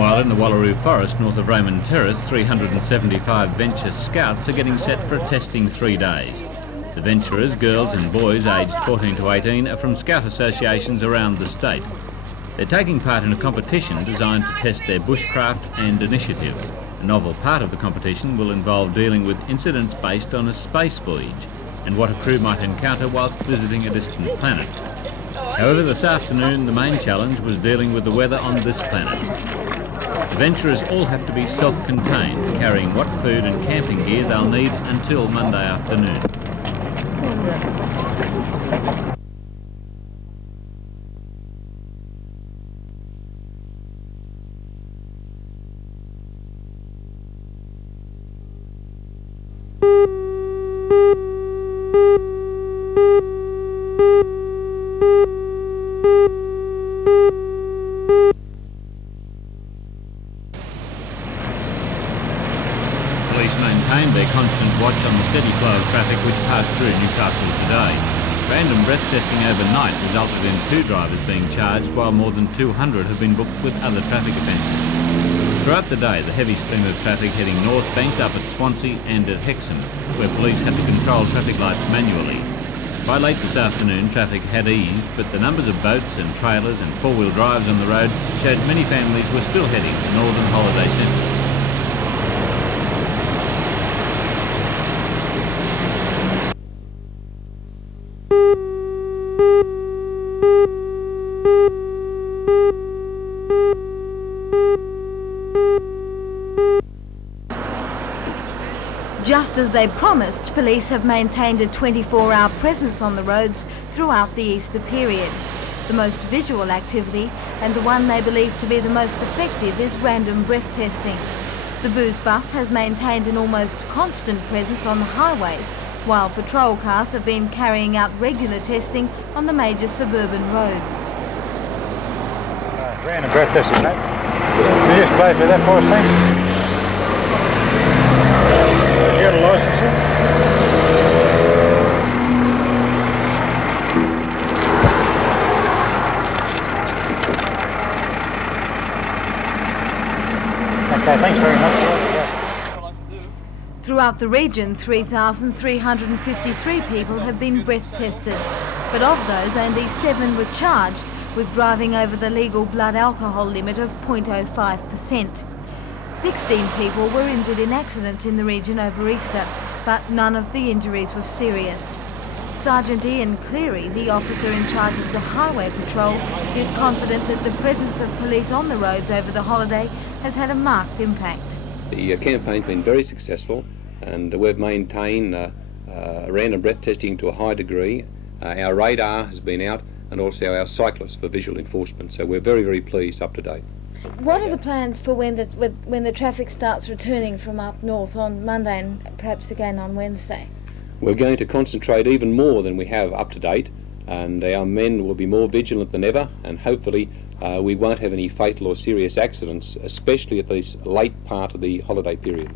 Meanwhile, in the Wallaroo Forest north of Raymond Terrace, 375 Venture Scouts are getting set for a testing 3 days. The venturers, girls and boys aged 14 to 18, are from Scout associations around the state. They're taking part in a competition designed to test their bushcraft and initiative. A novel part of the competition will involve dealing with incidents based on a space voyage and what a crew might encounter whilst visiting a distant planet. However, this afternoon the main challenge was dealing with the weather on this planet. The venturers all have to be self-contained, carrying what food and camping gear they'll need until Monday afternoon. Police maintained their constant watch on the steady flow of traffic which passed through Newcastle today. Random breath testing overnight resulted in 2 drivers being charged, while more than 200 have been booked with other traffic offences. Throughout the day, the heavy stream of traffic heading north banked up at Swansea and at Hexham, where police had to control traffic lights manually. By late this afternoon, traffic had eased, but the numbers of boats and trailers and 4-wheel drives on the road showed many families were still heading to northern holiday centres. Just as they promised, police have maintained a 24-hour presence on the roads throughout the Easter period. The most visual activity, and the one they believe to be the most effective, is random breath testing. The booze bus has maintained an almost constant presence on the highways, while patrol cars have been carrying out regular testing on the major suburban roads. Random breath testing, mate. Can you just play for that for us, thanks? You got a licence here? Okay, thanks very much. Throughout the region, 3,353 people have been breath tested, but of those, only 7 were charged with driving over the legal blood alcohol limit of 0.05%. 16 people were injured in accidents in the region over Easter, but none of the injuries were serious. Sergeant Ian Cleary, the officer in charge of the highway patrol, is confident that the presence of police on the roads over the holiday has had a marked impact. The campaign's been very successful, and we've maintained random breath testing to a high degree. Our radar has been out, and also our cyclists for visual enforcement, so we're very, very pleased up to date. What are the plans for when the traffic starts returning from up north on Monday and perhaps again on Wednesday? We're going to concentrate even more than we have up to date, and our men will be more vigilant than ever, and hopefully we won't have any fatal or serious accidents, especially at this late part of the holiday period.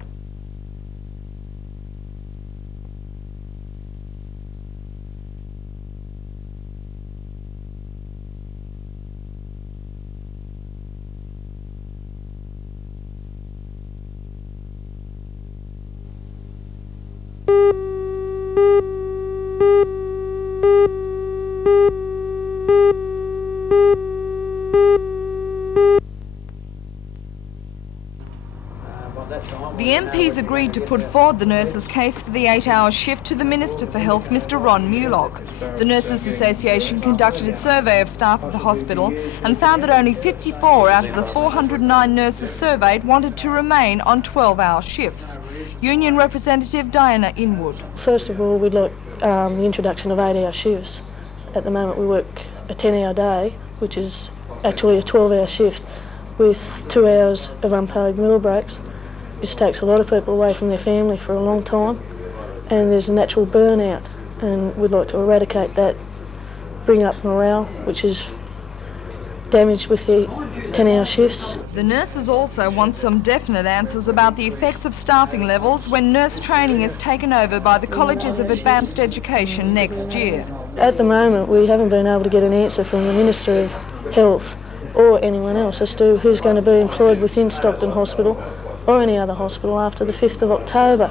The MPs agreed to put forward the nurses' case for the 8-hour shift to the Minister for Health, Mr Ron Mulock. The Nurses Association conducted a survey of staff at the hospital and found that only 54 out of the 409 nurses surveyed wanted to remain on 12-hour shifts. Union representative Diana Inwood. First of all, we'd like the introduction of 8-hour shifts. At the moment we work a 10-hour day, which is actually a 12-hour shift with 2 hours of unpaid meal breaks. This takes a lot of people away from their family for a long time, and there's a natural burnout, and we'd like to eradicate that, bring up morale, which is damaged with the 10-hour shifts. The nurses also want some definite answers about the effects of staffing levels when nurse training is taken over by the Colleges of Advanced Education next year. At the moment, we haven't been able to get an answer from the Minister of Health or anyone else as to who's going to be employed within Stockton Hospital or any other hospital after the 5th of October.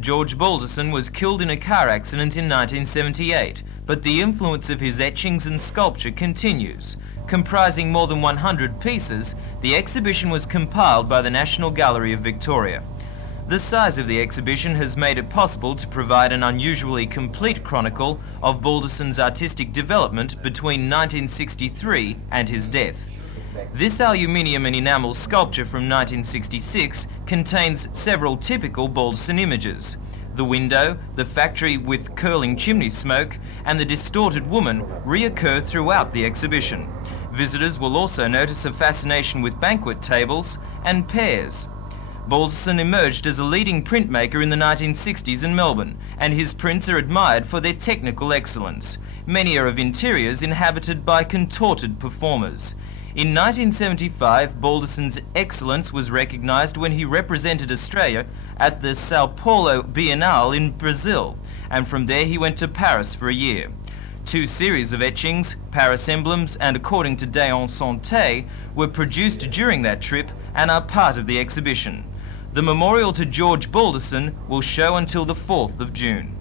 George Balderson was killed in a car accident in 1978, but the influence of his etchings and sculpture continues. Comprising more than 100 pieces, the exhibition was compiled by the National Gallery of Victoria. The size of the exhibition has made it possible to provide an unusually complete chronicle of Balderson's artistic development between 1963 and his death. This aluminium and enamel sculpture from 1966 contains several typical Balderson images. The window, the factory with curling chimney smoke, and the distorted woman reoccur throughout the exhibition. Visitors will also notice a fascination with banquet tables and pears. Balderson emerged as a leading printmaker in the 1960s in Melbourne, and his prints are admired for their technical excellence. Many are of interiors inhabited by contorted performers. In 1975, Balderson's excellence was recognised when he represented Australia at the Sao Paulo Biennale in Brazil, and from there he went to Paris for a year. 2 series of etchings, Paris emblems and According to Day en Santé, were produced during that trip and are part of the exhibition. The memorial to George Balderson will show until the 4th of June.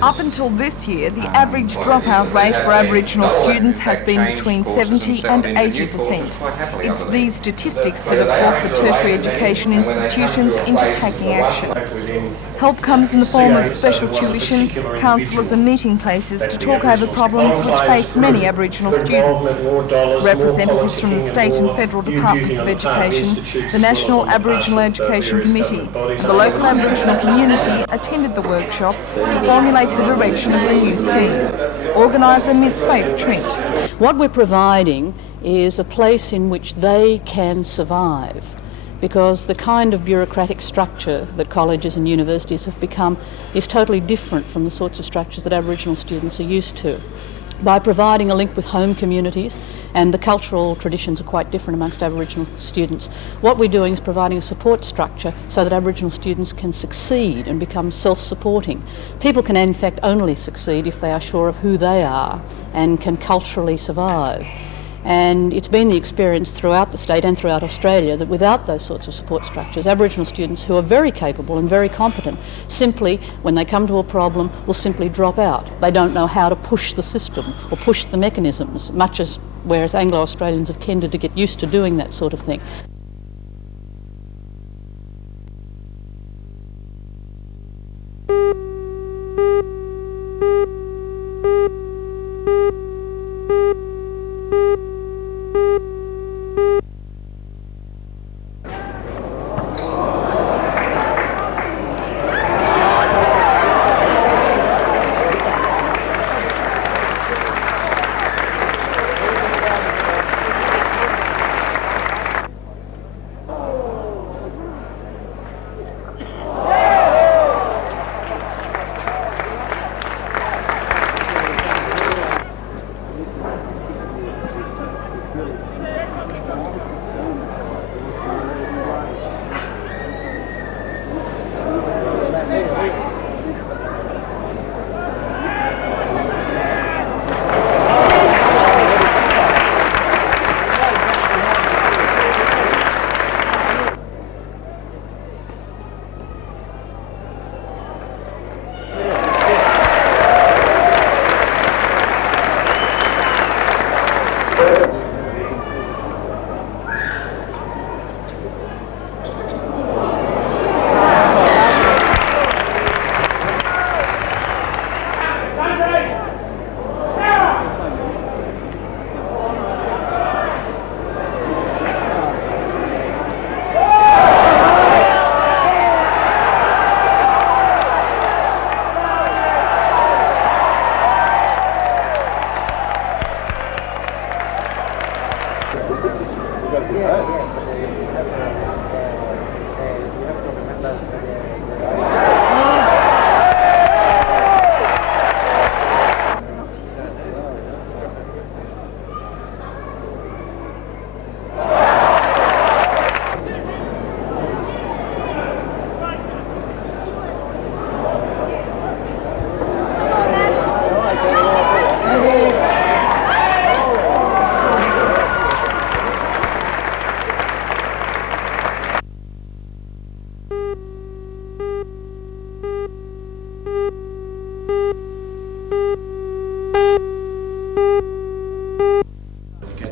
Up until this year, the average dropout rate for Aboriginal students has been between 70 and 80%. It's these statistics that have forced the tertiary education institutions into taking action. Help comes in the form of special tuition, counsellors and meeting places to talk over problems which face many Aboriginal students. Representatives from the state and federal departments of education, the National Aboriginal Education Committee and the local Aboriginal community attended the workshop to formulate the direction of the new scheme. Organiser Ms Faith Trent. What we're providing is a place in which they can survive, because the kind of bureaucratic structure that colleges and universities have become is totally different from the sorts of structures that Aboriginal students are used to. By providing a link with home communities, and the cultural traditions are quite different amongst Aboriginal students, what we're doing is providing a support structure so that Aboriginal students can succeed and become self-supporting. People can in fact only succeed if they are sure of who they are and can culturally survive. And it's been the experience throughout the state and throughout Australia that without those sorts of support structures, Aboriginal students who are very capable and very competent simply, when they come to a problem, will simply drop out. They don't know how to push the system or push the mechanisms, whereas Anglo-Australians have tended to get used to doing that sort of thing.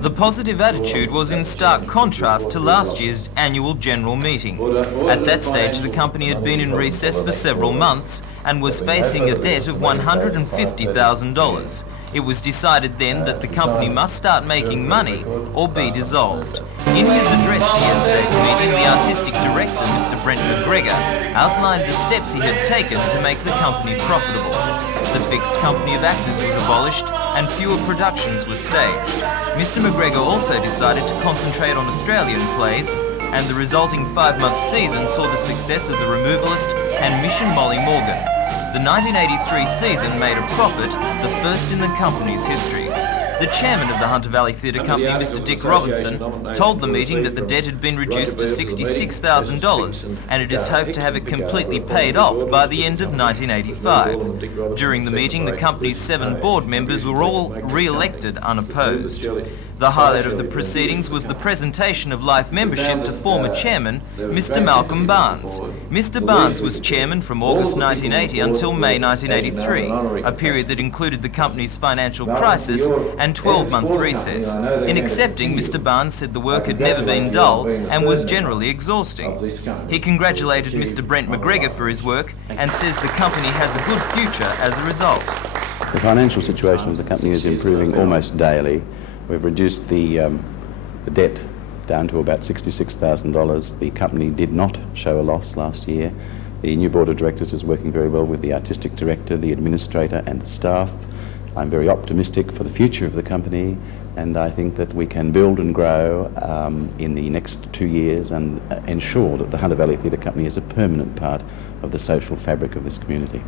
The positive attitude was in stark contrast to last year's annual general meeting. At that stage, the company had been in recess for several months and was facing a debt of $150,000. It was decided then that the company must start making money or be dissolved. In his address to yesterday's meeting, the artistic director, Mr. Brent McGregor, outlined the steps he had taken to make the company profitable. The fixed company of actors was abolished and fewer productions were staged. Mr. McGregor also decided to concentrate on Australian plays, and the resulting 5-month season saw the success of The Removalist and Mission Molly Morgan. The 1983 season made a profit, the first in the company's history. The chairman of the Hunter Valley Theatre Company, Mr. Dick Robinson, told the meeting that the debt had been reduced to $66,000 and it is hoped to have it completely paid off by the end of 1985. During the meeting, the company's 7 board members were all re-elected unopposed. The highlight of the proceedings was the presentation of life membership to former chairman, Mr. Malcolm Barnes. Mr. Barnes was chairman from August 1980 until May 1983, a period that included the company's financial crisis and 12-month recess. In accepting, Mr. Barnes said the work had never been dull and was generally exhausting. He congratulated Mr. Brent McGregor for his work and says the company has a good future as a result. The financial situation of the company is improving almost daily. We've reduced the debt down to about $66,000. The company did not show a loss last year. The new board of directors is working very well with the artistic director, the administrator and the staff. I'm very optimistic for the future of the company, and I think that we can build and grow in the next 2 years and ensure that the Hunter Valley Theatre Company is a permanent part of the social fabric of this community.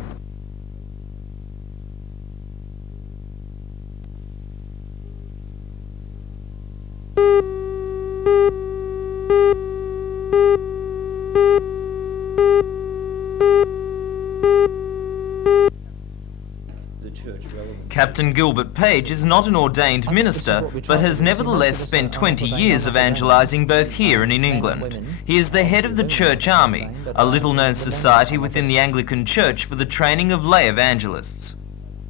Captain Gilbert Page is not an ordained minister, but has nevertheless spent 20 years evangelising both here and in England. He is the head of the Church Army, a little-known society within the Anglican Church for the training of lay evangelists.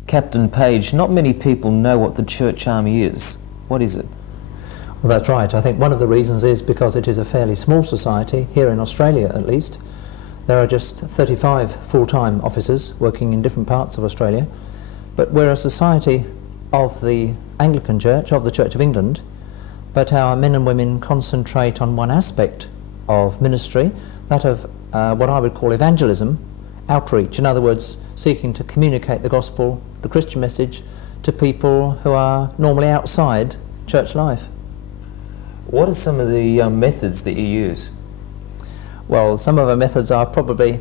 Captain Page, not many people know what the Church Army is. What is it? Well, that's right. I think one of the reasons is because it is a fairly small society, here in Australia at least. There are just 35 full-time officers working in different parts of Australia. But we're a society of the Anglican Church, of the Church of England, but our men and women concentrate on one aspect of ministry, that of what I would call evangelism, outreach. In other words, seeking to communicate the gospel, the Christian message, to people who are normally outside church life. What are some of the methods that you use? Well, some of our methods are probably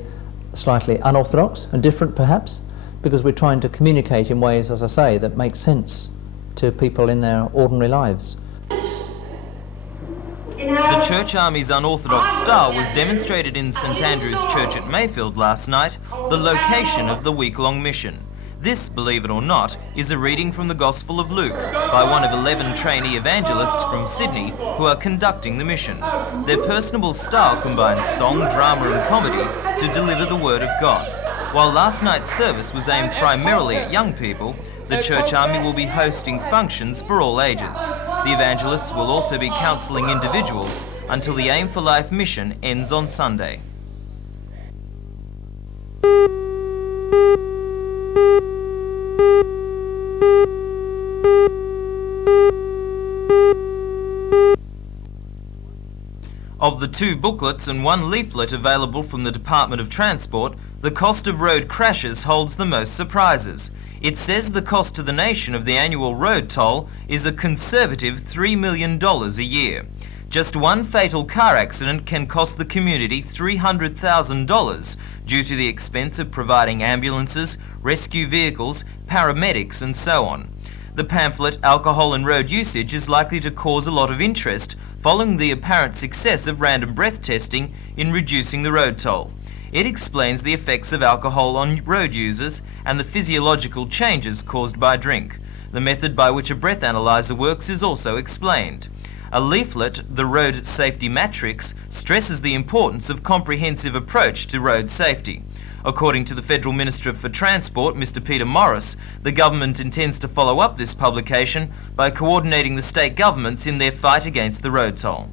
slightly unorthodox and different perhaps, because we're trying to communicate in ways, as I say, that make sense to people in their ordinary lives. The Church Army's unorthodox style was demonstrated in St Andrew's Church at Mayfield last night, the location of the week-long mission. This, believe it or not, is a reading from the Gospel of Luke by one of 11 trainee evangelists from Sydney who are conducting the mission. Their personable style combines song, drama and comedy to deliver the Word of God. While last night's service was aimed primarily at young people, the Church Army will be hosting functions for all ages. The evangelists will also be counselling individuals until the Aim for Life mission ends on Sunday. Of the 2 booklets and 1 leaflet available from the Department of Transport, the cost of road crashes holds the most surprises. It says the cost to the nation of the annual road toll is a conservative $3 million a year. Just 1 fatal car accident can cost the community $300,000 due to the expense of providing ambulances, rescue vehicles, paramedics and so on. The pamphlet, Alcohol and Road Usage, is likely to cause a lot of interest following the apparent success of random breath testing in reducing the road toll. It explains the effects of alcohol on road users and the physiological changes caused by drink. The method by which a breath analyzer works is also explained. A leaflet, the Road Safety Matrix, stresses the importance of comprehensive approach to road safety. According to the Federal Minister for Transport, Mr. Peter Morris, the government intends to follow up this publication by coordinating the state governments in their fight against the road toll.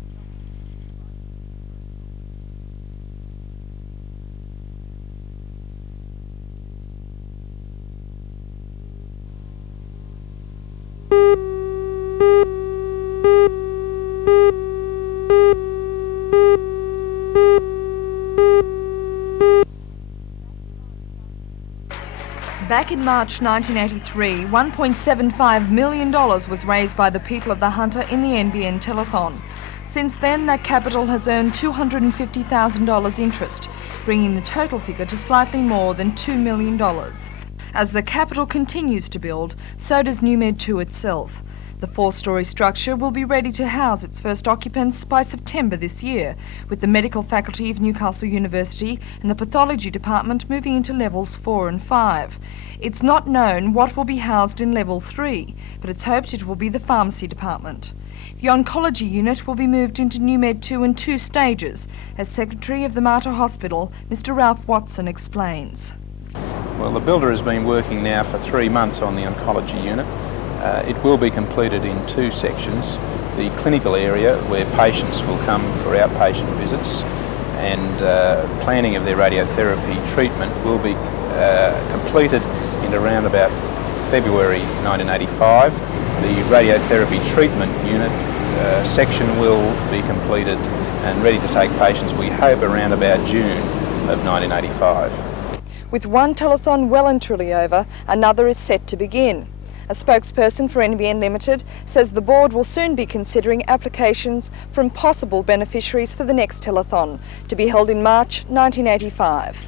Back in March 1983, $1.75 million was raised by the people of the Hunter in the NBN Telethon. Since then, that capital has earned $250,000 interest, bringing the total figure to slightly more than $2 million. As the capital continues to build, so does NewMed 2 itself. The four-storey structure will be ready to house its first occupants by September this year, with the medical faculty of Newcastle University and the pathology department moving into levels 4 and 5. It's not known what will be housed in level 3, but it's hoped it will be the pharmacy department. The oncology unit will be moved into NewMed 2 in 2 stages, as Secretary of the Mater Hospital, Mr. Ralph Watson, explains. Well, the builder has been working now for 3 months on the oncology unit. It will be completed in 2 sections. The clinical area, where patients will come for outpatient visits, and planning of their radiotherapy treatment will be completed in around about February 1985. The radiotherapy treatment unit section will be completed and ready to take patients, we hope, around about June of 1985. With one telethon well and truly over, another is set to begin. A spokesperson for NBN Limited says the board will soon be considering applications from possible beneficiaries for the next telethon, to be held in March 1985.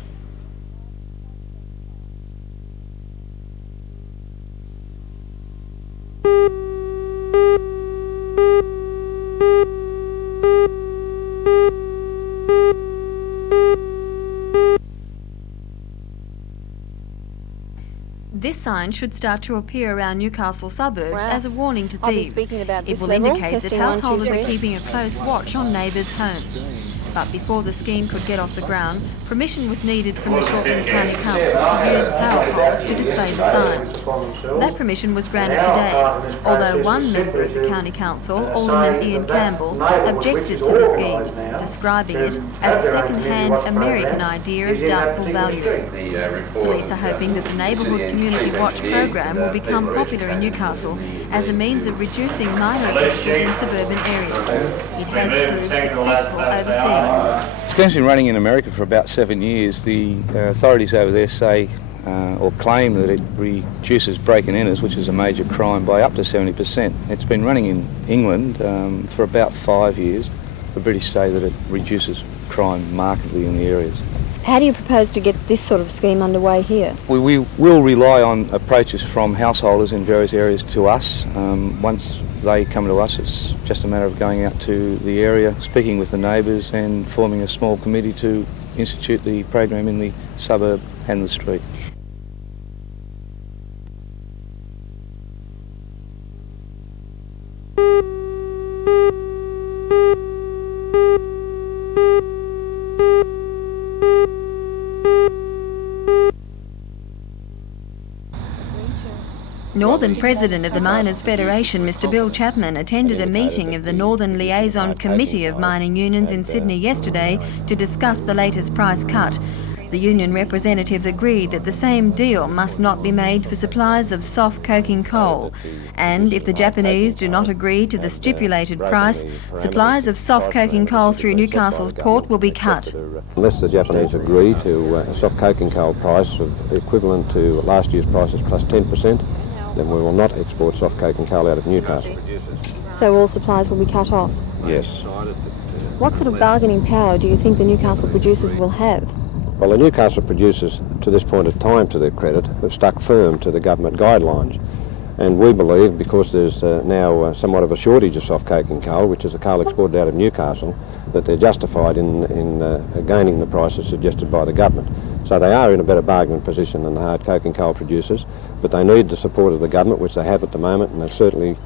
This sign should start to appear around Newcastle suburbs as a warning to thieves. I'll be speaking about this it will level. indicate that householders are keeping a close watch on neighbours' homes. But before the scheme could get off the ground, permission was needed from the Shortland County Council to use power poles to display the signs. That permission was granted today, although one member of the County Council, Alderman Ian Campbell, objected to the scheme, describing it as a second-hand American idea of doubtful value. Police are hoping that the Neighbourhood Community Watch program will become popular in Newcastle as a means of reducing minor offences in suburban areas. It has proved successful overseas. The scheme's been running in America for about 7 years. The authorities over there say or claim that it reduces break and enters, which is a major crime, by up to 70%. It's been running in England for about 5 years. The British say that it reduces crime markedly in the areas. How do you propose to get this sort of scheme underway here? We will rely on approaches from householders in various areas to us. Once they come to us, it's just a matter of going out to the area, speaking with the neighbours and forming a small committee to institute the program in the suburb and the street. Northern President of the Miners Federation, Mr Bill Chapman, attended a meeting of the Northern Liaison Committee of Mining Unions in Sydney yesterday to discuss the latest price cut. The union representatives agreed that the same deal must not be made for supplies of soft coking coal, and if the Japanese do not agree to the stipulated price, supplies of soft coking coal through Newcastle's port will be cut. Unless the Japanese agree to a soft coking coal price equivalent to last year's prices plus 10%, then we will not export soft coking coal out of Newcastle. So all supplies will be cut off? Yes. What sort of bargaining power do you think the Newcastle producers will have? Well, the Newcastle producers, to this point of time, to their credit, have stuck firm to the government guidelines. And we believe, because there's now somewhat of a shortage of soft coking coal, which is the coal exported out of Newcastle, that they're justified in gaining the prices suggested by the government. So they are in a better bargaining position than the hard coking coal producers, but they need the support of the government, which they have at the moment, and they've certainly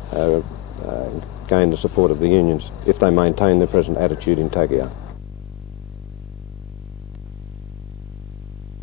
gained the support of the unions if they maintain their present attitude in Tokyo.